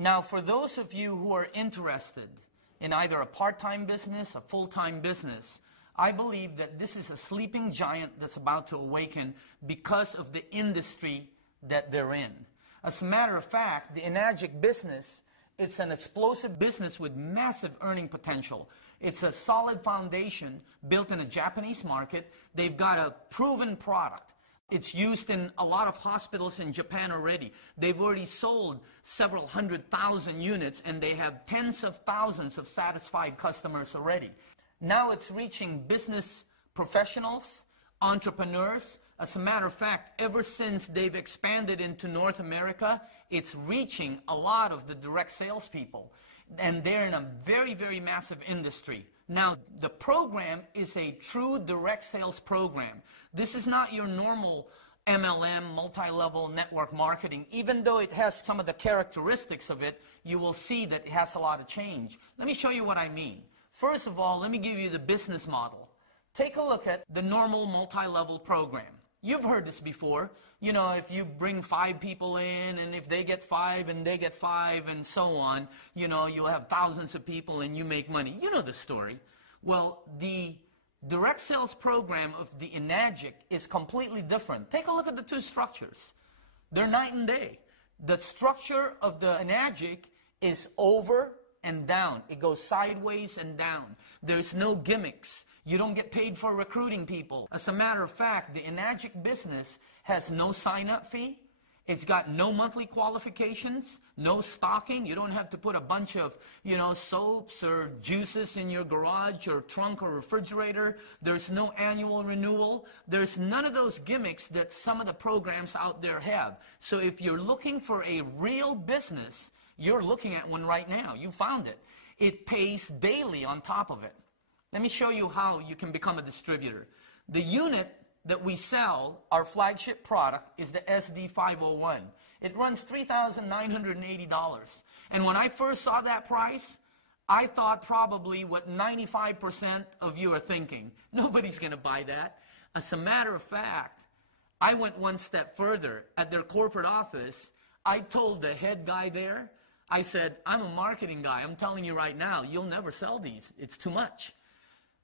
Now, for those of you who are interested in either a part-time business, a full-time business, I believe that this is a sleeping giant that's about to awaken because of the industry that they're in. As a matter of fact, the Enagic business, it's an explosive business with massive earning potential. It's a solid foundation built in a Japanese market. They've got a proven product. It's used in a lot of hospitals in Japan already. They've already sold several 100,000 units, and they have tens of thousands of satisfied customers already. Now it's reaching business professionals, entrepreneurs. As a matter of fact, ever since they've expanded into North America, it's reaching a lot of the direct salespeople. And they're in a very, very massive industry. Now, the program is a true direct sales program. This is not your normal MLM, multi-level network marketing. Even though it has some of the characteristics of it, you will see that it has a lot of change. Let me show you what I mean. First of all, let me give you the business model. Take a look at the normal multi-level program. You've heard this before. You know, if you bring 5 people in, and if they get 5 and they get 5 and so on, you know, you'll have thousands of people and you make money. You know the story. Well, the direct sales program of the Enagic is completely different. Take a look at the two structures. They're night and day. The structure of the Enagic is over and down. It goes sideways and down. There's no gimmicks. You don't get paid for recruiting people. As a matter of fact, the Enagic business has no sign-up fee. It's got no monthly qualifications, no stocking. You don't have to put a bunch of, soaps or juices in your garage or trunk or refrigerator. There's no annual renewal. There's none of those gimmicks that some of the programs out there have. So if you're looking for a real business, you're looking at one right now. You found it. It pays daily on top of it. Let me show you how you can become a distributor. The unit that we sell, our flagship product, is the SD501. It runs $3,980. And when I first saw that price, I thought probably what 95% of you are thinking. Nobody's going to buy that. As a matter of fact, I went one step further. At their corporate office, I told the head guy there, I said, I'm a marketing guy. I'm telling you right now, you'll never sell these. It's too much.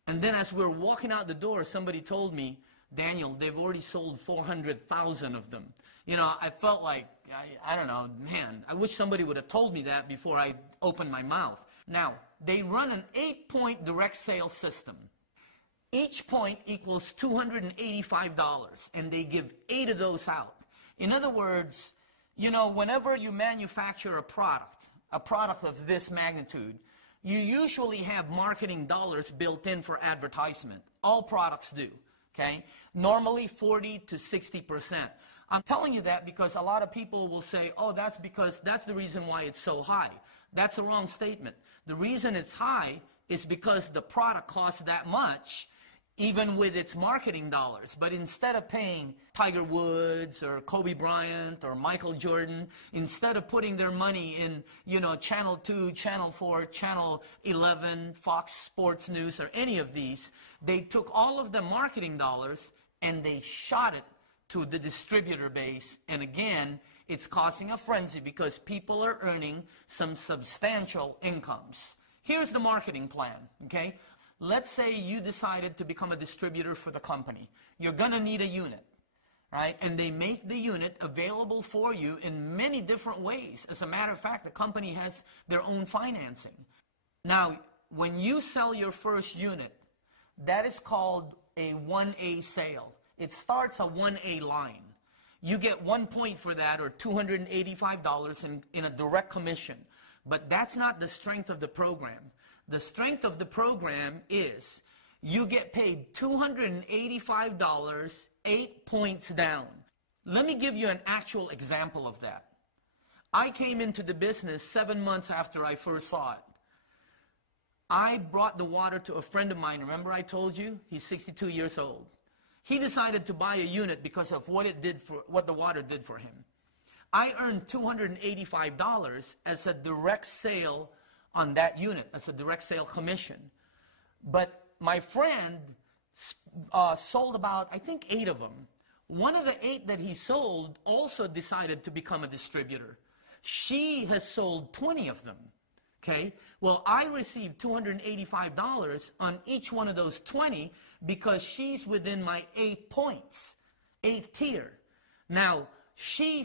And then as we're walking out the door, somebody told me, Daniel, they've already sold 400,000 of them. You know, I felt like, I don't know, man, I wish somebody would have told me that before I opened my mouth. Now, they run an 8-point direct sales system. Each point equals $285, and they give 8 of those out. In other words, whenever you manufacture a product of this magnitude, you usually have marketing dollars built in for advertisement. All products do, okay? Normally 40 to 60%. I'm telling you that because a lot of people will say, oh, that's the reason why it's so high. That's a wrong statement. The reason it's high is because the product costs that much, even with its marketing dollars. But instead of paying Tiger Woods or Kobe Bryant or Michael Jordan, instead of putting their money in, Channel 2, Channel 4, Channel 11, Fox Sports News, or any of these, they took all of the marketing dollars and they shot it to the distributor base. And again, it's causing a frenzy because people are earning some substantial incomes. Here's the marketing plan, okay? Let's say you decided to become a distributor for the company. You're going to need a unit, right? And they make the unit available for you in many different ways. As a matter of fact, the company has their own financing. Now, when you sell your first unit, that is called a 1A sale. It starts a 1A line. You get 1 point for that, or $285 in a direct commission. But that's not the strength of the program. The strength of the program is you get paid $285, 8 points down. Let me give you an actual example of that. I came into the business 7 months after I first saw it. I brought the water to a friend of mine. Remember I told you? He's 62 years old. He decided to buy a unit because of what the water did for him. I earned $285 as a direct sale on that unit, as a direct sale commission. But my friend sold about, I think, 8 of them. One of the 8 that he sold also decided to become a distributor. She has sold 20 of them. Okay? Well, I received $285 on each one of those 20 because she's within my 8 points, 8 tier. Now, she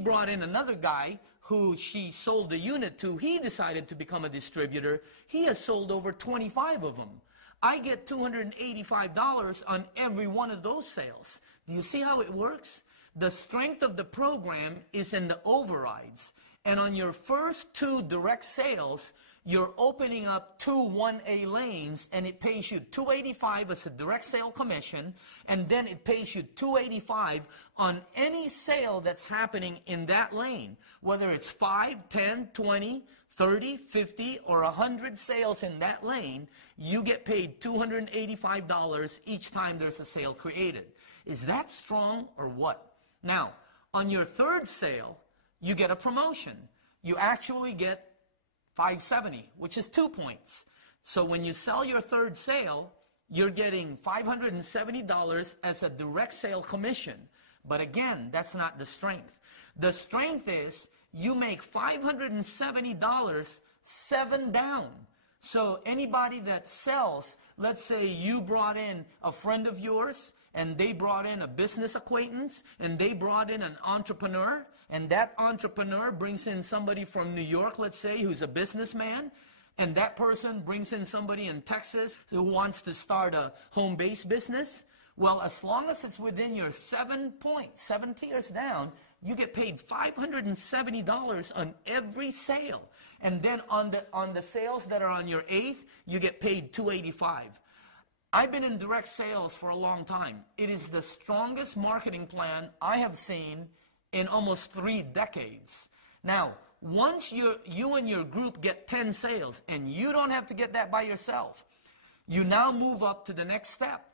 brought in another guy who she sold the unit to. He decided to become a distributor. He has sold over 25 of them. I get $285 on every one of those sales. Do you see how it works? The strength of the program is in the overrides. And on your first 2 direct sales, you're opening up 2 1A lanes, and it pays you $285 as a direct sale commission, and then it pays you $285 on any sale that's happening in that lane, whether it's 5, 10, 20, 30, 50, or 100 sales in that lane. You get paid $285 each time there's a sale created. Is that strong or what? Now, on your third sale, you get a promotion. You actually get $570, which is 2 points. So when you sell your third sale, you're getting $570 as a direct sale commission. But again, that's not the strength. The strength is you make $570 7 down. So anybody that sells, let's say you brought in a friend of yours, and they brought in a business acquaintance, and they brought in an entrepreneur, and that entrepreneur brings in somebody from New York, let's say, who's a businessman, and that person brings in somebody in Texas who wants to start a home-based business. Well, as long as it's within your 7 points, 7 tiers down, you get paid $570 on every sale. And then on the sales that are on your 8th, you get paid $285. I've been in direct sales for a long time. It is the strongest marketing plan I have seen in almost 3 decades. Now, once you and your group get 10 sales, and you don't have to get that by yourself, you now move up to the next step.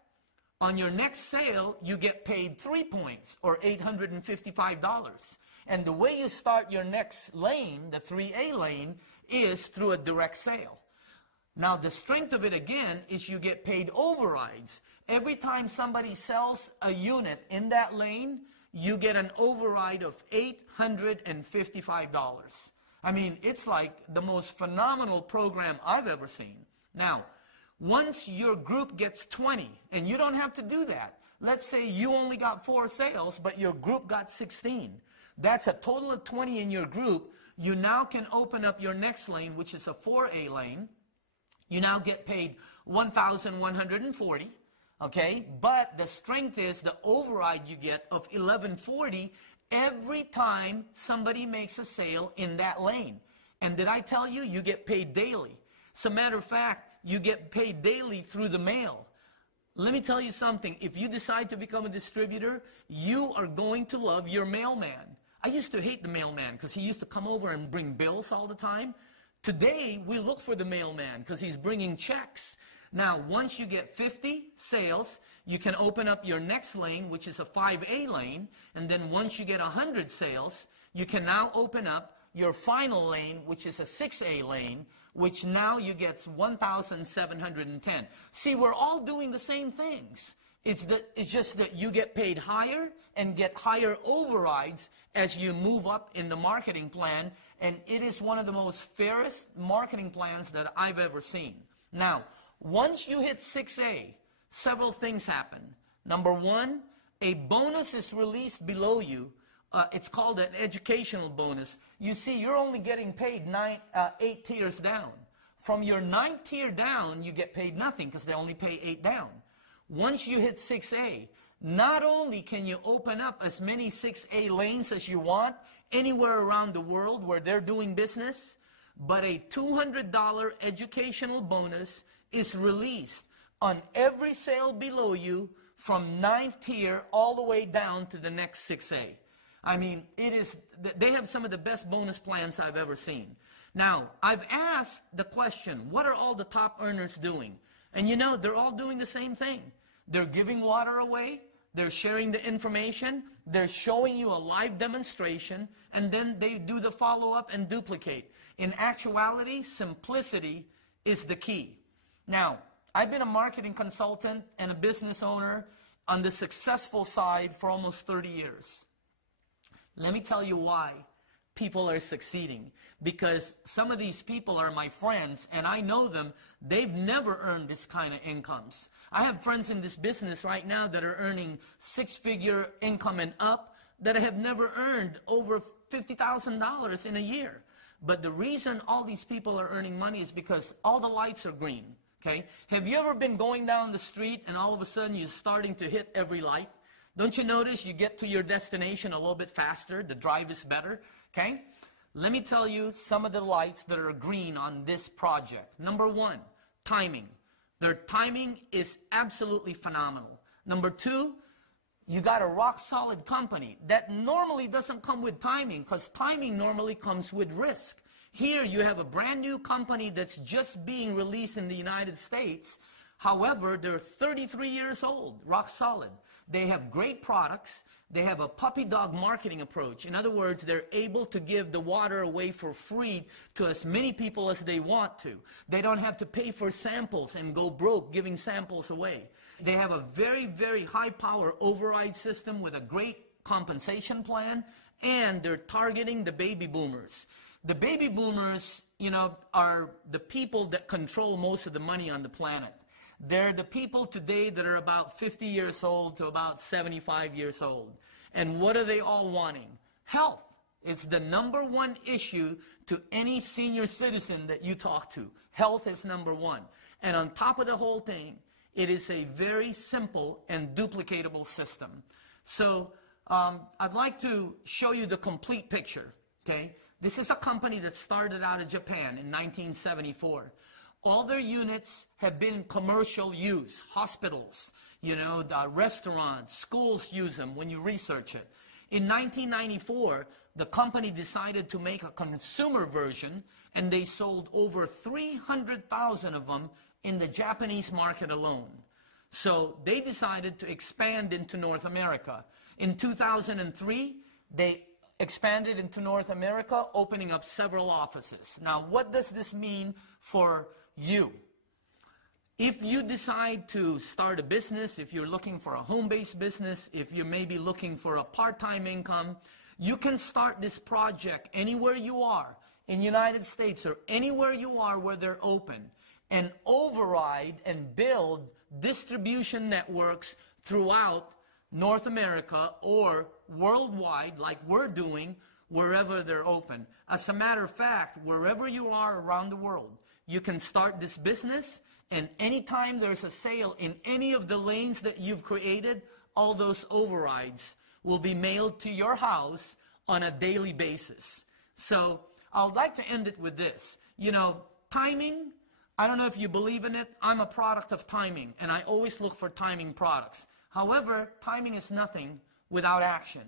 On your next sale, you get paid 3 points, or $855. And the way you start your next lane, the 3A lane, is through a direct sale. Now, the strength of it, again, is you get paid overrides. Every time somebody sells a unit in that lane, you get an override of $855. I mean, it's like the most phenomenal program I've ever seen. Now, once your group gets 20, and you don't have to do that. Let's say you only got 4 sales, but your group got 16. That's a total of 20 in your group. You now can open up your next lane, which is a 4A lane. You now get paid $1,140, okay? But the strength is the override you get of $1,140 every time somebody makes a sale in that lane. And did I tell you, you get paid daily? As a matter of fact, you get paid daily through the mail. Let me tell you something. If you decide to become a distributor, you are going to love your mailman. I used to hate the mailman because he used to come over and bring bills all the time. Today, we look for the mailman because he's bringing checks. Now, once you get 50 sales, you can open up your next lane, which is a 5A lane. And then once you get 100 sales, you can now open up your final lane, which is a 6A lane, which now you get 1,710. See, we're all doing the same things. It's just that you get paid higher and get higher overrides as you move up in the marketing plan. And it is one of the most fairest marketing plans that I've ever seen. Now, once you hit 6A, several things happen. Number one, a bonus is released below you. It's called an educational bonus. You see, you're only getting paid 8 tiers down. From your 9th tier down, you get paid nothing because they only pay 8 down. Once you hit 6A, not only can you open up as many 6A lanes as you want anywhere around the world where they're doing business, but a $200 educational bonus is released on every sale below you from 9th tier all the way down to the next 6A. I mean, they have some of the best bonus plans I've ever seen. Now, I've asked the question, what are all the top earners doing? And you know, they're all doing the same thing. They're giving water away, they're sharing the information, they're showing you a live demonstration, and then they do the follow-up and duplicate. In actuality, simplicity is the key. Now, I've been a marketing consultant and a business owner on the successful side for almost 30 years. Let me tell you why people are succeeding, because some of these people are my friends and I know them. They've never earned this kind of incomes. I have friends in this business right now that are earning six-figure income and up that have never earned over $50,000 in a year. But the reason all these people are earning money is because all the lights are green. Okay? Have you ever been going down the street and all of a sudden you're starting to hit every light? Don't you notice you get to your destination a little bit faster? The drive is better. Okay? Let me tell you some of the lights that are green on this project. Number one, timing. Their timing is absolutely phenomenal. Number two, you got a rock-solid company that normally doesn't come with timing, because timing normally comes with risk. Here you have a brand new company that's just being released in the United States. However, they're 33 years old, rock solid. They have great products. They have a puppy dog marketing approach. In other words, they're able to give the water away for free to as many people as they want to. They don't have to pay for samples and go broke giving samples away. They have a very, very high power override system with a great compensation plan, and they're targeting the baby boomers. The baby boomers, you know, are the people that control most of the money on the planet. They're the people today that are about 50 years old to about 75 years old. And what are they all wanting? Health. It's the number one issue to any senior citizen that you talk to. Health is number one. And on top of the whole thing, it is a very simple and duplicatable system. So I'd like to show you the complete picture. Okay? This is a company that started out of Japan in 1974. All their units have been commercial use. Hospitals, you know, the restaurants, schools use them when you research it. In 1994, the company decided to make a consumer version, and they sold over 300,000 of them in the Japanese market alone. So they decided to expand into North America. In 2003, they expanded into North America, opening up several offices. Now, what does this mean for you? If you decide to start a business, if you're looking for a home-based business, if you may be looking for a part-time income, you can start this project anywhere you are in the United States or anywhere you are where they're open, and override and build distribution networks throughout North America or worldwide, like we're doing, wherever they're open. As a matter of fact, wherever you are around the world, you can start this business, and anytime there's a sale in any of the lanes that you've created, all those overrides will be mailed to your house on a daily basis. So I would like to end it with this. You know, timing, I don't know if you believe in it. I'm a product of timing, and I always look for timing products. However, timing is nothing without action.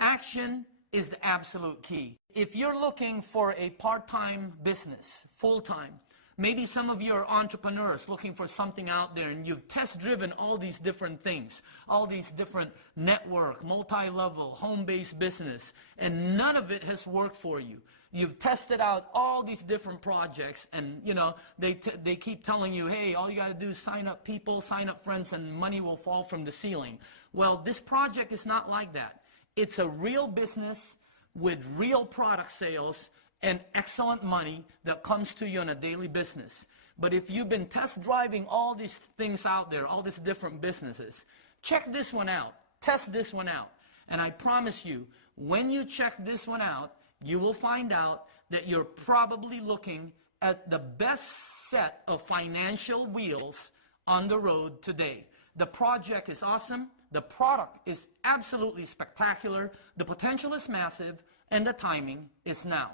Action is the absolute key. If you're looking for a part-time business, full-time, maybe some of you are entrepreneurs looking for something out there, and you've test-driven all these different things, all these different network, multi-level, home-based business, and none of it has worked for you. You've tested out all these different projects, and you know they keep telling you, hey, all you got to do is sign up people, sign up friends, and money will fall from the ceiling. Well, this project is not like that. It's a real business with real product sales and excellent money that comes to you on a daily business. But if you've been test driving all these things out there, all these different businesses, check this one out. Test this one out. And I promise you, when you check this one out, you will find out that you're probably looking at the best set of financial wheels on the road today. The project is awesome. The product is absolutely spectacular. The potential is massive, and the timing is now.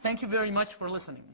Thank you very much for listening.